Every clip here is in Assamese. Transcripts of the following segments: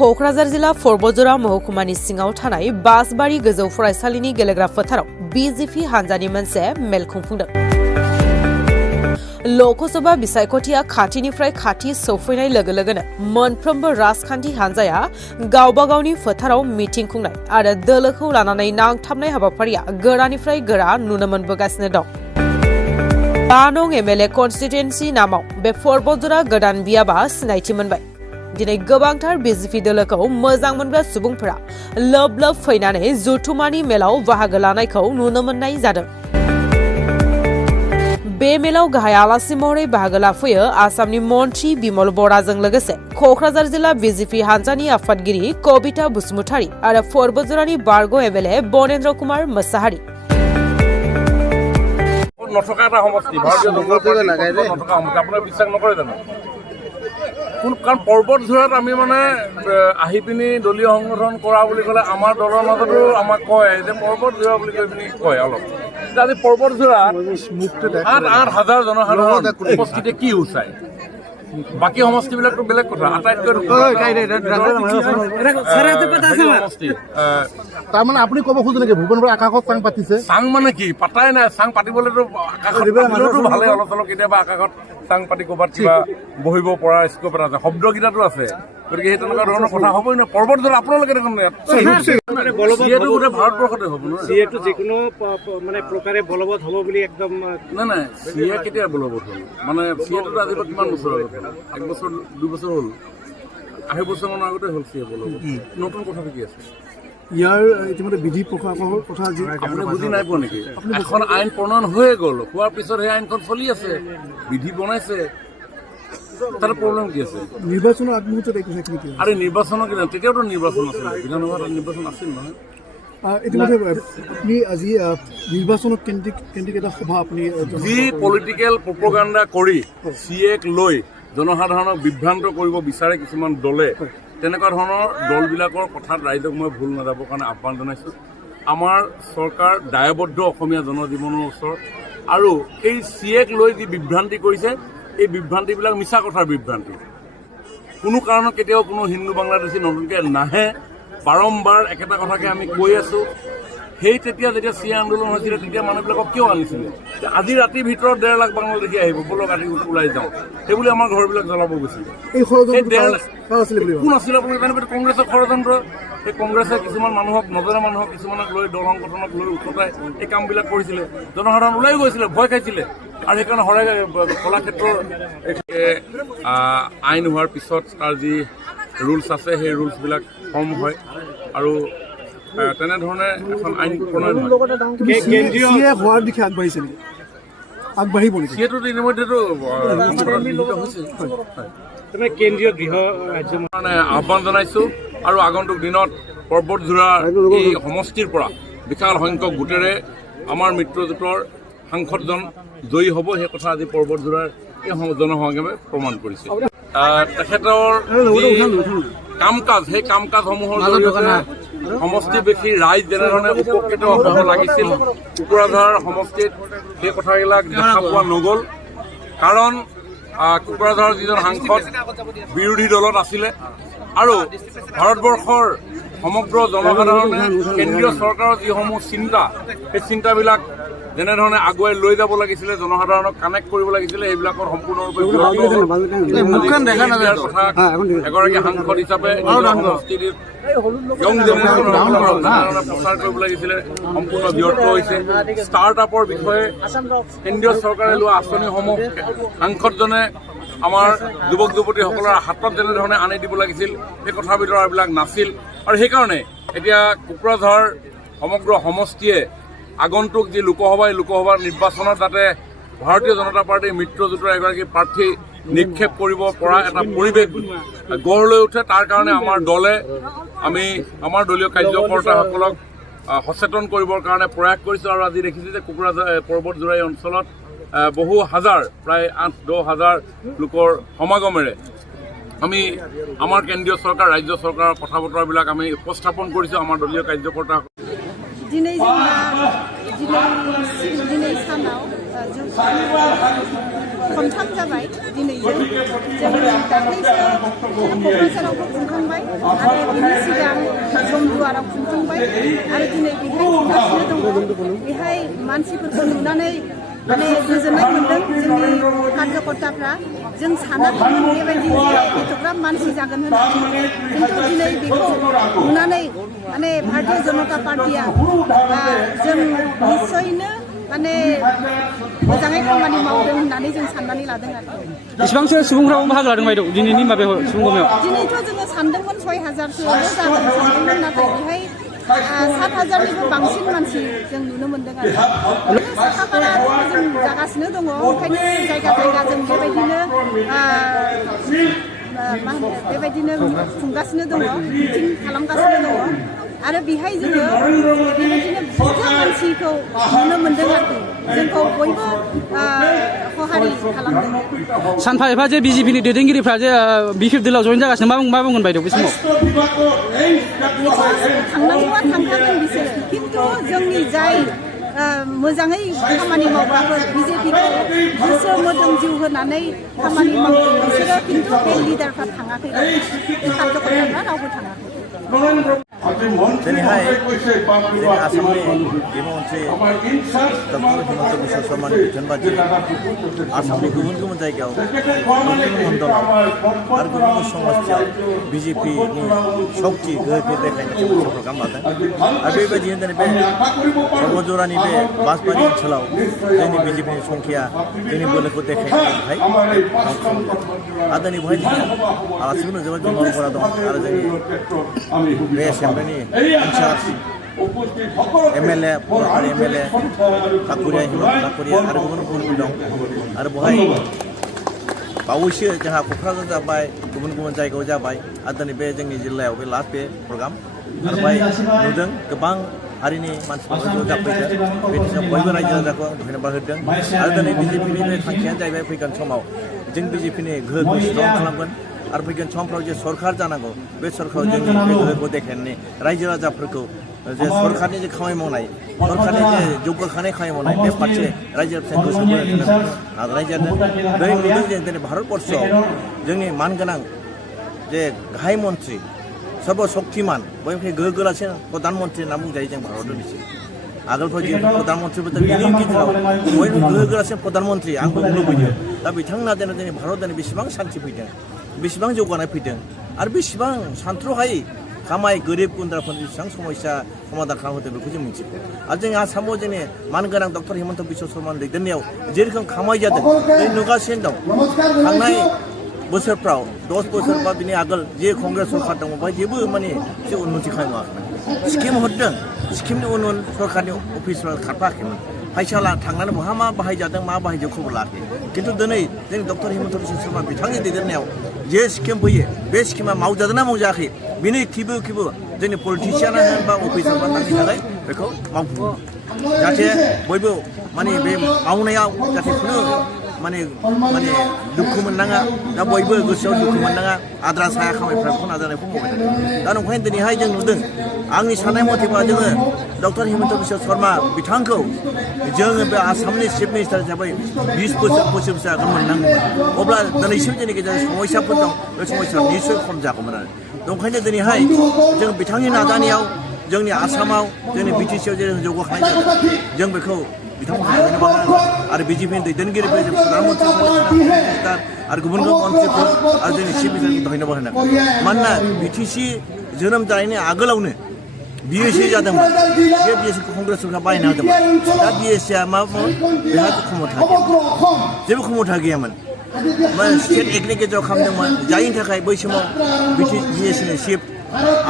क'क्राझार जिल्ला फरबजरा महकुमानि सिङाव थानाय बासबारि गोजौ फरायसालिनि गेलेग्रा फोथाराव बिजेपि हान्जानि मोनसे मेल खुंफुंदों। ल'कसभा बिसायख'थिया खाथिनिफ्राय खाथि सौफैनाय लोगो लोगोनो मोनफ्रोमबो राजखान्थि हान्जाया गावबा गावनि फोथाराव मिटिं खुंनाय आरो दोलोखौ लानानै नांथाबनाय हाबाफारिया गोरानिफ्राय गोरा नुनो मोनबोगासिनो दं। 5 नं एमएलए कन्स्टिट्युएन्सि नामाव बे फरबजरा गोदान बियाबा सिनायथि मोनबाय। दिनै गोबांथार बिजेपि दोलोखौ मोजां मोनग्रा सुबुंफोरा लोब लोब फैनानै जुथुमानि मेलाव बाहागो लानायखौ नुनो मोननाय जादों। बे मेलाव गाहाय आलासि महरै बाहागो लाफैयो आसामनि मन्त्रि बिमल बराजों लोगोसे क'क्राझार जिल्ला बिजेपि हान्जानि आफादगिरि कबिता बसुमतारी आरो फरबजरानि बारग' एमएलए बनेन्द्र कुमार मोसाहारि। নথকা এটা সমষ্টি ভাৰতীয় জনতা পাৰ্টি নথকা সমষ্টি আপোনাৰ বিশ্বাস নকৰে জানো? কাৰণ পৰ্বতঝোৰাত আমি মানে আহি পিনি দলীয় সংগঠন কৰা বুলি ক'লে আমাৰ দলৰ মাজতো আমাক কয় যে পৰ্বতঝোৰা বুলি কৈ পিনি কয় অলপ। আজি পৰ্বতঝোৰাত 8,000 জনসাধাৰণ উপস্থিতি কি উচায়? বাকী সমষ্টিবিলাকতো বেলেগ কথা। আটাইতকৈ তাৰমানে আপুনি ক'ব খোজে নেকি ভূপেন বৰাই আকাশত চাং পাতিছে? চাং মানে কি? পাতাই নাই। চাং পাতিবলৈতো আকাশত ভালেই, অলপ চলপ কেতিয়াবা আকাশত চাং পাতি ক'ৰবাত কিবা বহিব পৰা স্কোপ এটা আছে, শব্দকেইটাতো আছে। গতিকে সেই তেনেকুৱা ধৰণৰ কথা হ'বই নহয়। পৰ্বতঝোৰা আপোনালোকে দেখোন সিয়েটো গোটেই ভাৰতবৰ্ষতে হ'ব নহয়। সিয়েটো যিকোনো মানে প্ৰকাৰে বলবৎ হ'ব বুলি একদম নাই সিয়ে কেতিয়া বলবৎ হ'ল? মানে সিয়েটোতো আজিৰ পৰা কিমান বছৰ আগত হ'ল? 1 বছৰ 2 বছৰ হ'ল, 8 বছৰমানৰ আগতে হ'ল সিয়ে বলবৎ। নতুন কথাটো কি আছে? ইয়াৰ ইতিমধ্যে বিধি প্ৰশাসনৰ কথা আজি আপুনি বুজি নাই পোৱা নেকি? এখন আইন প্ৰণয়ন হৈয়ে গ'ল, হোৱাৰ পিছত সেই আইনখন চলি আছে, বিধি বনাইছে, তাৰ প্ৰব্লেম কি আছে? নিৰ্বাচনৰ আগমুহূৰ্তত এই কথাখিনি কি? আৰে নিৰ্বাচনৰ কি? তেতিয়াওতো নিৰ্বাচন আছিল, বিধানসভাত নিৰ্বাচন আছিল নহয়। ইতিমধ্যে আপুনি আজি নিৰ্বাচনত কেন্দ্ৰিক এটা সভা আপুনি যি পলিটিকেল প্ৰপগাণ্ডা কৰি চিএক লৈ জনসাধাৰণক বিভ্ৰান্ত কৰিব বিচাৰে কিছুমান দলে, তেনেকুৱা ধৰণৰ দলবিলাকৰ কথাত ৰাইজক মই ভুল নাযাবৰ কাৰণে আহ্বান জনাইছোঁ। আমাৰ চৰকাৰ দায়বদ্ধ অসমীয়া জনজীৱনৰ ওচৰত, আৰু এই চিএক লৈ যি বিভ্ৰান্তি কৰিছে, এই বিভ্ৰান্তিবিলাক মিছা কথাৰ বিভ্ৰান্তি। কোনো কাৰণত কেতিয়াও কোনো হিন্দু বাংলাদেশী নতুনকৈ নাহে। বাৰম্বাৰ একেটা কথাকে আমি কৈ আছোঁ। সেই তেতিয়া যেতিয়া চিএ আন্দোলন হৈছিলে তেতিয়া মানুহবিলাকক কিয় আনিছিলে? আজি ৰাতিৰ ভিতৰত 1.5 লাখ বাংলাদেশী আহিব, বলক আজি ওলাই যাওঁ, সেইবুলি আমাৰ ঘৰবিলাক জ্বলাব গৈছিলে। কোন আছিলে আপুনি জানিব? কংগ্ৰেছৰ ষড়যন্ত্ৰ। সেই কংগ্ৰেছে কিছুমান মানুহক, নজনা মানুহক, কিছুমানক লৈ দল সংগঠনক লৈ উঠতাই এই কামবিলাক কৰিছিলে। জনসাধাৰণ ওলাই গৈছিলে, ভয় খাইছিলে, আৰু সেইকাৰণে কলাক্ষেত্ৰৰ আইন হোৱাৰ পিছত তাৰ যি ৰুলছ আছে সেই ৰুলছবিলাক কম হয়, আৰু তেনেধৰণে এখন আইন প্ৰণয়ন হয়। হোৱাৰ দিশে আগবাঢ়িছে নেকি? আগবাঢ়িব নেকি? সেইটো ইতিমধ্যেতো হৈছে। কেন্দ্ৰীয় গৃহ ৰাজ্য মানে আহ্বান জনাইছোঁ, আৰু আগন্তুক দিনত পৰ্বতঝোৰাৰ এই সমষ্টিৰ পৰা বিশাল সংখ্যক ভোটেৰে আমাৰ মিত্ৰজোঁটৰ সাংসদজন জয়ী হ'ব। সেই কথা আজি পৰ্বতঝোৰাৰ এই জনসমাগমে প্ৰমাণ কৰিছে। তেখেতৰ কাম কাজ, সেই কাম কাজসমূহৰ জৰিয়তে সমষ্টিবাসী ৰাইজ যেনেধৰণে উপকৃত হ'ব লাগিছিল, কোকৰাঝাৰ সমষ্টিত সেই কথাবিলাক দেখা পোৱা নগ'ল। কাৰণ কোকৰাঝাৰৰ যিজন সাংসদ বিৰোধী দলত আছিলে, আৰু ভাৰতবৰ্ষৰ সমগ্ৰ জনসাধাৰণে কেন্দ্ৰীয় চৰকাৰৰ যিসমূহ চিন্তা, সেই চিন্তাবিলাক যেনেধৰণে আগুৱাই লৈ যাব লাগিছিলে, জনসাধাৰণক কানেক্ট কৰিব লাগিছিলে, সেইবিলাকৰ সম্পূৰ্ণৰূপে এগৰাকী সাংসদ হিচাপে প্ৰচাৰ কৰিব লাগিছিলে, সম্পূৰ্ণ ব্যৰ্থ হৈছে। ষ্টাৰ্টআপৰ বিষয়ে কেন্দ্ৰীয় চৰকাৰে লোৱা আঁচনিসমূহ সাংসদজনে আমাৰ যুৱক যুৱতীসকলৰ হাতত যেনেধৰণে আনি দিব লাগিছিল, সেই কথাৰ ভিতৰত এইবিলাক নাছিল। আৰু সেইকাৰণে এতিয়া কোকৰাঝাৰ সমগ্ৰ সমষ্টিয়ে আগন্তুক যি লোকসভাৰ নিৰ্বাচনত যাতে ভাৰতীয় জনতা পাৰ্টীৰ মিত্ৰজোঁটৰ এগৰাকী প্ৰাৰ্থী নিক্ষেপ কৰিব পৰা এটা পৰিৱেশ গঢ় লৈ উঠে, তাৰ কাৰণে আমাৰ দলে আমাৰ দলীয় কাৰ্যকৰ্তাসকলক সচেতন কৰিবৰ কাৰণে প্ৰয়াস কৰিছোঁ। আৰু আজি দেখিছোঁ যে কোকৰাঝাৰ পৰ্বতঝোৰা এই অঞ্চলত বহু হাজাৰ, প্ৰায় 8-10 হাজাৰ লোকৰ সমাগমেৰে আমি আমাৰ কেন্দ্ৰীয় চৰকাৰ, ৰাজ্য চৰকাৰৰ কথা বতৰাবিলাক আমি উপস্থাপন কৰিছোঁ আমাৰ দলীয় কাৰ্যকৰ্তাসকল। दिनै सानाव खनथाम जाबाय दिनैजों जों दाख्लैसो क'क्राझारावबो खुंखांबाय आरो बिनि सिगां जमदुवाराव खुंखांबाय आरो दिनै बेहाय खुंगासिनो दङ बेहाय मानसिफोरखौ नुनानै माने गोजोननाय मोनदों जोंनि कार्यकर्ताफ्रा जों सानाखैमोन बेबायदि एथ'ग्राब मानसि जागोन होननानै खिन्थु दिनै बेखौ नुनानै माने भारतीय जनता पार्टिया जों निस्सयनो माने मोजाङै खामानि मावदों होननानै जों साननानै लादों आरो बेसेबांसो सुबुंफ्राबो बाहागो लादों बायद' दिनैनि माबायाव सुबुं गमियाव दिनैथ' जोङो सानदोंमोन 6,000सोल' जागोन सानदोंमोन नाथाय बेहाय 7,000निबो बांसिन मानसि जों नुनो मोनदों आरो साखाफारा जों जागासिनो दङ ओंखायनो जायगा जायगा जों बेबायदिनो खुंगासिनो दङ मिटिं खालामगासिनो दङ आरो बेहाय जोङो बेबायदिनो बुरजा मानसिखौ नुनो मोनदों आरोखि जोंखौ बयबो सहारि खालामदों सानफा एफा जे बिजेपिनि दैदेनगिरिफ्रा जे बिखेब दोलोआव जयेन जागासिनो मा बुंगोन बायद' बे समाव थांनांगौआ थांखागोन बिसोरो खिन्थु जोंनि जाय मोजाङै खामानि मावग्राफोर बिजेपिखौ गोसो मोदोम जिउ होनानै खामानि मावदों बिसोरो खिन्थु बे लिडारफ्रा थाङाखै कार्यकर्ताफ्रा रावबो थाङाखै दिनैहाय जोंनि आसामनि गिबि मन्थ्रि डक्टर हिमन्त बिश्व शर्मानि बिथोन बादियै आसामनि गुबुन गुबुन जायगायाव गुबुन गुबुन मण्डलाव आरो गुबुन गुबुन समस्तियाव बिजेपिनि सक्ति गोहोखौ देखायनो मोनसे प्रग्राम लादों आरो बेबायदिनो दिनै बे सर्वजरानि बे बासबारि ओनसोलाव जोंनि बिजेपिनि संख्या जोंनि बोलोखौ देखायनो बेहाय आरो दिनै बेहाय आलासिफोरनो जोबोद बिबानफोरा दं आरो जोंनि बे एसेम्ब्लिनि इनचार्ज एमएलए बर' एमएलए काकुरिया हिमन्त काकुरिया आरो गुबुन गुबुन दं आरो बेहाय बावैसो जोंहा क'क्राझार जाबाय गुबुन गुबुन जायगायाव जाबाय आरो दिनै बे जोंनि जिल्लायाव बे लास्ट बे प्रग्राम आरो बेहाय नुदों गोबां हारिनि मानसिफोरखौ जाफैदों बेनिसायाव बयबो रायजो राजाखौ आं धन्यबाद होदों आरो दिनै बिजेपिनि बे थांखियानो जाहैबाय फैगोन समाव जों बिजेपिनि गोहोखौ स्ट्रं खालामगोन आरो फैगोन समफ्राव जे सरकार जानांगौ बे सरकाराव जोंनि बे गोहोखौ देखायनानै रायजो राजाफोरखौ जे सरकारनि जे खामानि मावनाय सरकारनि जे जौगाखांनाय खामानि मावनाय बे फारसे रायजो राजाफोरखौ गोसो बोनो नाजानाय जादों दिनै नुदों जे दिनै भारतबर्षआव जोंनि मानगोनां जे गाहाय मन्थ्रि सर्बशक्तिमान बयनिफ्राय गोहो गोरासिन प्रधान मन्थ्रि होनना बुंजायो जों भारतनिसो आगोलफोर जे प्रधान मन्थ्रिफोर बेनि गेजेराव बयनिफ्राय गोहो गोरासिन प्रधान मन्थ्रि आं बुंनो लुबैयो दा बिथांमोना दिनै भारत दिनै बेसेबां सान्थि फैदों बेसेबां जौगानाय फैदों आरो बेसेबां सानथ्र'हायै खामाय गोरिब गुन्द्राफोरनि बेसेबां समस्या समाधान खालामहोदों बेखौ जों मिथिगौ आरो जोंनि आसामाव जोंनि मानगोनां डक्टर हिमन्त बिश्व शर्मानि दैदेननायाव जेरोखोम खामाय जादों जों नुगासिनो दं थांनाय बोसोरफ्राव 10 बोसोर बा बिनि आगोल जे कंग्रेस सरकार दङ बेहाय जेबो माने एसे उन्नति खालामाखैमोन स्किम हरदों स्किमनि उन सरकारनि अफिसफ्रा खारफाखैमोन फैसा थांनानै बहा मा बाहायजादों मा बाहायजों खबर लायाखै खिन्थु दिनै जोंनि डक्टर हिमन्त बिश्व शर्मा बिथांनि दैदेननायाव जे स्किम फैयो बे स्किमा मावजादोंना मावजायाखै बिनि खिबो जोंनि पलिटिसियाना होन बा अफिसारफ्रा थांनो थाखाय बेखौ मावफुङो जाहाथे बयबो माने बे मावनायाव जाहाथे खुनु माने दुखु मोननाङा दा बयबो गोसोआव दुखु मोननाङा आद्रा साया खामानिफ्रा बेखौ नाजानायखौ मावबाय दा नंखायनो दिनैहाय जों नुदों आंनि साननाय मथेबा जोङो डक्टर हिमन्त बिश्व शर्मा बिथांखौ जोङो बे आसामनि चिफ मिनिस्टार हिसाबै 20 बोसोरसो आगोल मोननांगौमोन अब्ला दिनैसिम जोंनि गेजेराव समस्याफोर दं बे समस्याया निस्सय खम जागौमोन आरो ओंखायनो दिनैहाय जों बिथांनि नाजानायाव जोंनि आसामाव जोंनि बिटिसिआव जे जौगाखांनाय जादों जों बेखौ बिथांमोनखौ आरो बिजेपिनि दैदेनगिरिफोर प्रधान मन्थ्रि आरो गुबुन गुबुन मन्थ्रिफोर आरो जोंनि चिफ मिनिस्टारखौ धन्यबाद होनांगोन मानोना बिटिसि जोनोम जानायनि आगोलावनो बिएसि जादोंमोन बे बिएससिखौ कंग्रेस सरकारा बायना होदोंमोन दा बिएससिया मामोन बेहा क्षमता जेबो क्षमता गैयामोन स्टेट एक्टनि गेजेराव खालामदोंमोन जायनि थाखाय बै समाव बिएससिनि चिफ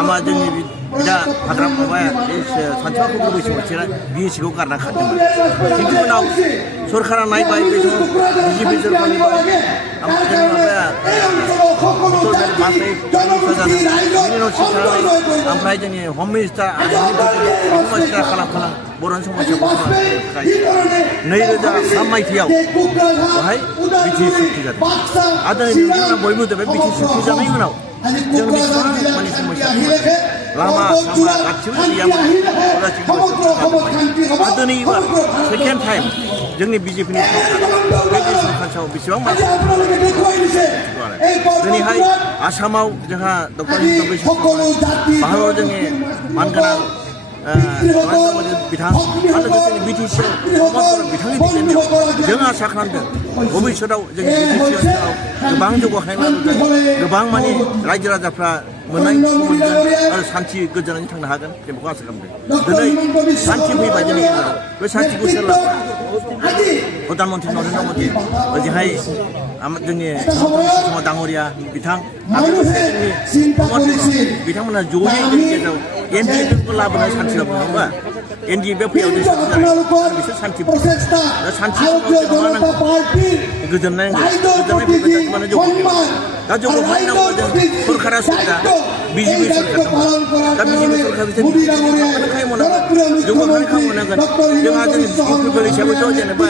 आमा जोंनि बिदा हाग्रा माबाया सानसुमाखौ बै समाव बिसोरो बिएससिखौ गारना खारदोंमोन खिन्थु उनाव सरकारा नायबाय बे समाव बिजेपि सरकारनि माबाया ओमफ्राय जोंनि हम मिनिस्टार खालाम बर'नि समस्याखौ थाखाय 2003 मायथाइयाव बेहाय बिटिसि सुक्ति जादों आरो दिनै बयबो बे बिटिसि सुक्ति जानायनि उनाव जों बेसेबां माने समस्या लामा सामा गासिबो गैयामोन आरो दिनै सेकेन्ड टाइम जोंनि बिजेपिनि सरकार सरकार सायाव बेसेबां मानसि दिनैहाय आसामाव जोंहा डक्टर हिमन्त बिश्व शर्मा भारताव जोंनि मानगोनां नरेन्द्र मोदी बिथां आरो लोगोसे बिटिसिआव बिथांनि दैदेननायाव जों आसा खालामदों भबिष्यतआव जोंनि बिटिसिआव गोबां जौगाखांनाय लाबोगोन गोबां माने रायजो राजाफ्रा मोननाय मोनगोन आरो सान्थि गोजोनै थांनो हागोन जों बेखौ आसा खालामदों दिनै सान्थि फैबाय जोंनि गेजेराव बे सान्थिखौ सोर लाबोगोन प्रधान मन्त्रि नरेन्द्र मोदी ओजोंहाय जोंनि हिमन्त डाङरिया बिथां बिथांमोना जयै जोंनि गेजेराव एनडिएफखौ लाबोनानै सान्थि लाबोनो नङा होमबा एनडिएफआ फैयाव जों बिसोर सान्थि दा सान्थि मा नांगौ गोजोननाय फैबाय माने जौगाखांबाय दा जौगाखांनाय नांगौ जों सरकारा सुबिदा बिजेपि सरकार दा बिजेपि सरकार जौगाखांनाय खालामनांगोन जोंहा जोंनि पिपल हिसाबैथ' जेनेबा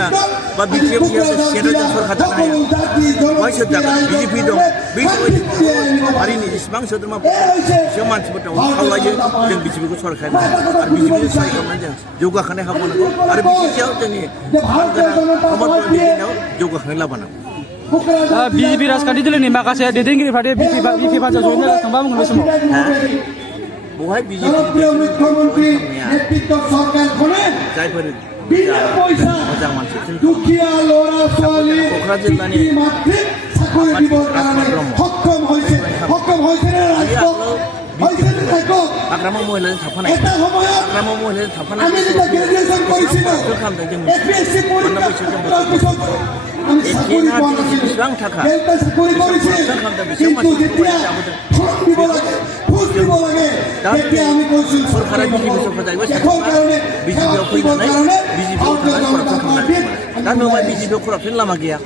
बा बिपिएफ स्टेटआव जों सरकार जानो हाया बहाय सोर जागोन बिजेपि दं बै हारिनि जेसेबां सोद्रोमाफोर बिसोर मानसिफोर दं खावलायो जों बिजेपिखौ सरकार आरो बिजेपिखौ सहाय खालामनानै जों जौगाखांनाय खालामनांगौ आरो बिजेपिआव जोंनि प्रमद दैदेननायाव जौगाखांनाय लाबोनांगौ बिजेपि राजखान्थि दोलोनि माखासे दैदेनगिरिफ्रा बिपि पार्टियाव जयन जागासिनो मा बुंगोन बे समाव बहाय बिजेपि जायफोर मोजां मानसि क'क्राझार जिल्लानि हाग्रामा महिलाजों थाफानाय हाग्रामा महिलाजों थाफानाय खालामदों जों मानोना बैसोर बेसेबां थाखा खालामदों बेसेबां मानसिफोरखौ दा सरकारा बिजेपि सरकार जाहैबाय बिजेपिआव फैनानै बिजेपिआव थांनानै करापसन खालामनानै दा नङाबा बिजेपिआव करापसन लामा गैया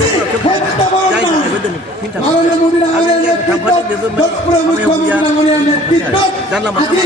जाय थाखायबो दिनै फिन थांफादों बेबो जानला मानला